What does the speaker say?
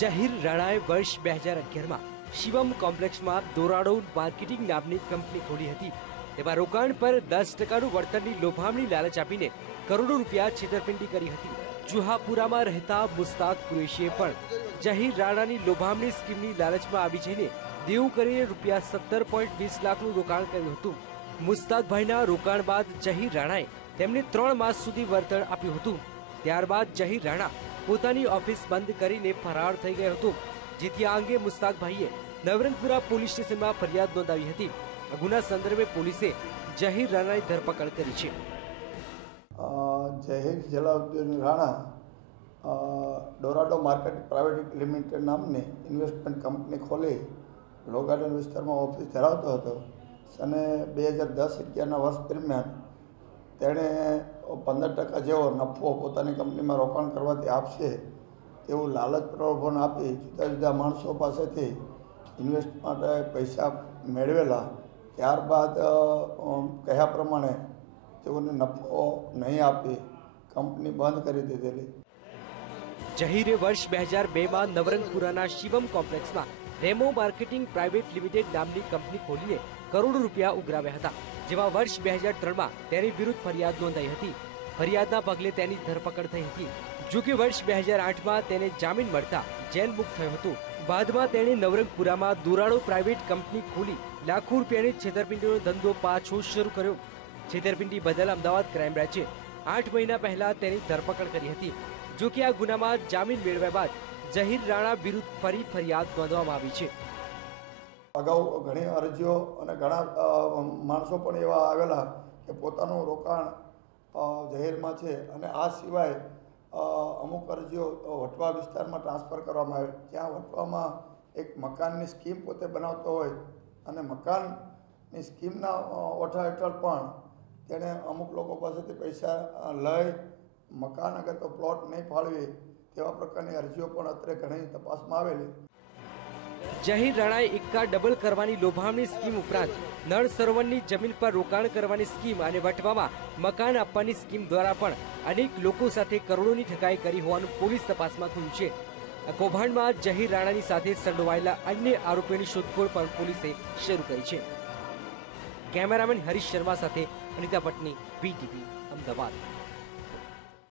જહીર રાણાએ વર્ષ 2011માં શિવમ કોમ્પ્લેક્સમાં દોરાડો માર્કેટિંગ નામની કંપની ખોલી હતી। તેમાં રોકાણ પર 10% વળતરની લોભામણી લાલચ આપીને કરોડો રૂપિયા છેતરપિંડી કરી હતી। જુહાપુરામાં રહેતા મુસ્તાક કુરેશીએ પણ જહીર રાણાની લોભામણી સ્કીમની લાલચમાં આવી જઈને દેવું કરીને રૂપિયા 17.20 લાખનું રોકાણ કર્યું હતું। મુસ્તાકભાઈના રોકાણ બાદ જહીર રાણાએ તેમને 3 માસ સુધી વળતર આપ્યું હતું। ત્યારબાદ જહીર રાણા પોતાની ઓફિસ બંધ કરીને ફરાર થઈ ગયો હતો, જેથી આ અંગે મુસ્તાકભાઈએ નવરંગપુરા પોલીસ સ્ટેશનમાં ફરિયાદ નોંધાવી હતી। આ ગુના સંદર્ભે પોલીસે જહીર રાણાની ધરપકડ કરી છે। Zaheer Jalaluddin Rana Dorado market private limited નામની ઇન્વેસ્ટમેન્ટ કંપની ખોલી લો ગાર્ડન વિસ્તારમાં ઓફિસ ધરાવતો હતો। સને 2010-11ના વર્ષ દરમિયાન તેણે 15% જેવો નફો પોતાની કંપનીમાં રોકાણ કરવાથી આપશે તેવું લાલચ પ્રલોભન આપી જુદા જુદા માણસો પાસેથી ઇન્વેસ્ટ માટે પૈસા મેળવેલા। ત્યારબાદ કહ્યા પ્રમાણે તેઓને નફો નહીં આપી કંપની બંધ કરી દીધેલી। જહીરે વર્ષ 2002માં નવરંગપુરાના શિવમ કોમ્પ્લેક્સમાં રેમો માર્કેટિંગ પ્રાઇવેટ લિમિટેડ નામની કંપની ખોલીને કરોડો રૂપિયા ઉઘરાવ્યા હતા, જેમાં વર્ષ 2003માં તેની વિરુદ્ધ ફરિયાદ નોંધાઈ હતી। ફરિયાદના પગલે તેની ધરપકડ થઈ હતી। જો કે વર્ષ 2008માં તેને જામીન મળતા જેલ મુક્ત થયો હતો। બાદમાં તેણે નવરંગપુરામાં દોરાડો પ્રાઇવેટ કંપની ખોલી લાખો રૂપિયાની છેતરપિંડીનો ધંધો પાછો શરૂ કર્યો। છેતરપિંડી બદલ અમદાવાદ ક્રાઇમ બ્રાન્ચે 8 મહિના પહેલા તેની ધરપકડ કરી હતી। જો કે આ ગુનામાં જામીન મેળવ્યા બાદ જહીર રાણા વિરુદ્ધ ફરી ફરિયાદ નોંધવામાં આવી છે। અગાઉ ઘણી અરજીઓ અને ઘણા માણસો પણ એવા આવેલા કે પોતાનું રોકાણ જહીરમાં છે અને આ સિવાય અમુક અરજીઓ વટવા વિસ્તારમાં ટ્રાન્સફર કરવામાં આવે, જ્યાં વટવામાં એક મકાનની સ્કીમ પોતે બનાવતો હોય અને મકાનની સ્કીમના ઓઠા હેઠળ પણ તેણે અમુક લોકો પાસેથી પૈસા લઈ મકાન અગર તો પ્લોટ નહીં ફાળવી તેવા પ્રકારની અરજીઓ પણ અત્રે ઘણી તપાસમાં આવેલી। જહીર રાણાએ એક્કા ડબલ કરવાની લોભામણી સ્કીમ ઉપરાંત નળ સરોવરની જમીન પર રોકાણ કરવાની સ્કીમ અને વટવામાં મકાન આપવાની સ્કીમ દ્વારા પણ અનેક લોકો સાથે કરોડોની ઠગાઈ કરી હોવાનું પોલીસ તપાસમાં થયું છે। આ કૌભાંડમાં જહીર રાણાની સાથે સંડોવાયેલા અન્ય આરોપીઓની શોધખોળ પણ પોલીસે શરૂ કરી છે। કેમેરામેન હરીશ શર્મા સાથે અનિતા પટની, BTV, અમદાવાદ।